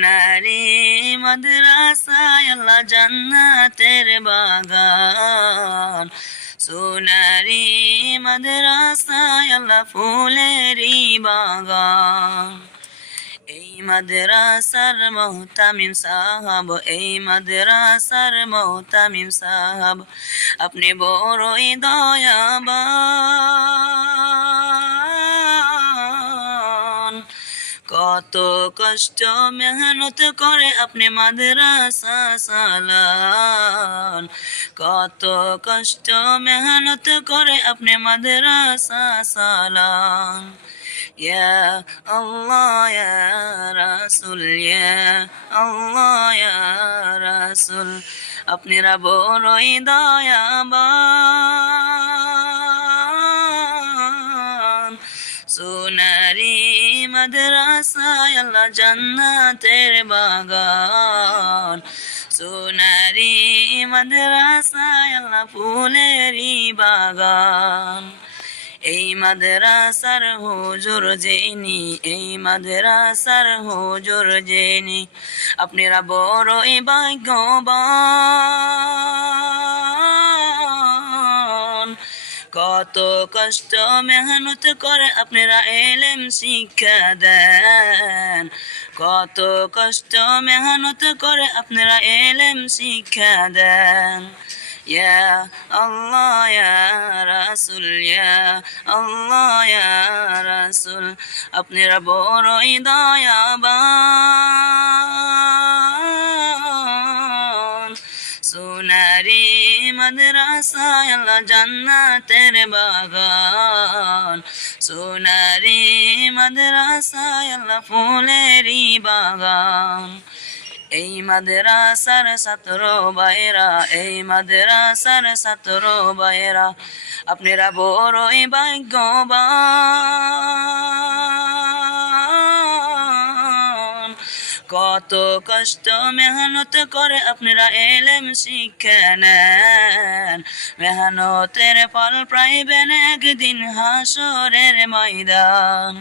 সোনারি মাদ্রাসায় আল্লাহ জান্নাতের বাগান। সোনারি মাদ্রাসায় আল্লাহ ফুলেরই বাগান। এই মাদ্রাসার মোহতামিম সাহাব, এই মাদ্রাসার মোহতামিম সাহাব, আপনি বড়ই দয়াবান। কত কষ্ট মেহনত করে আপনি মাদ্রাসা সালান কত কষ্ট মেহনত করে আপনি মাদ্রাসা সালান ইয়া আল্লাহ, ইয়া রাসূল, ইয়া আল্লাহ, ইয়া রাসূল। আপনারা বড়ই দয়াবান সোনারি মাদ্রাসায় আল্লাহ জান্নাতের বাগান। সোনারি মাদ্রাসায় আল্লাহ বাগান। এই মাদ্রাসার হুজুর জেনি এই মাদ্রাসার হুজুর জেনি আপনারা বড়ই ভাগ্যবান। কত কষ্ট মেহনত করে আপনারা এলেম শিক্ষা দেন। কত কষ্ট মেহনত করে আপনারা এলেম শিক্ষা দেন। ইয়া রাসূল, ইয়া আল্লাহ, ইয়া রাসূল, আপনারা বড়ই দয়াবান। সোনারি মাদ্রাসায় আল্লাহ জান্নাতের বাগান। সোনারি মাদ্রাসায় আল্লাহ ফুলেরই বাগান। এই মাদ্রাসার ছাত্র বাইরা এই মাদ্রাসার ছাত্র বাইরা আপনারা বড়ই ভাগ্যবান। কত কষ্ট মেহনত করে আপনারা এলেম শিখে নেন। মেহনতের ফল পাইবেন একদিন হাসরের ময়দান।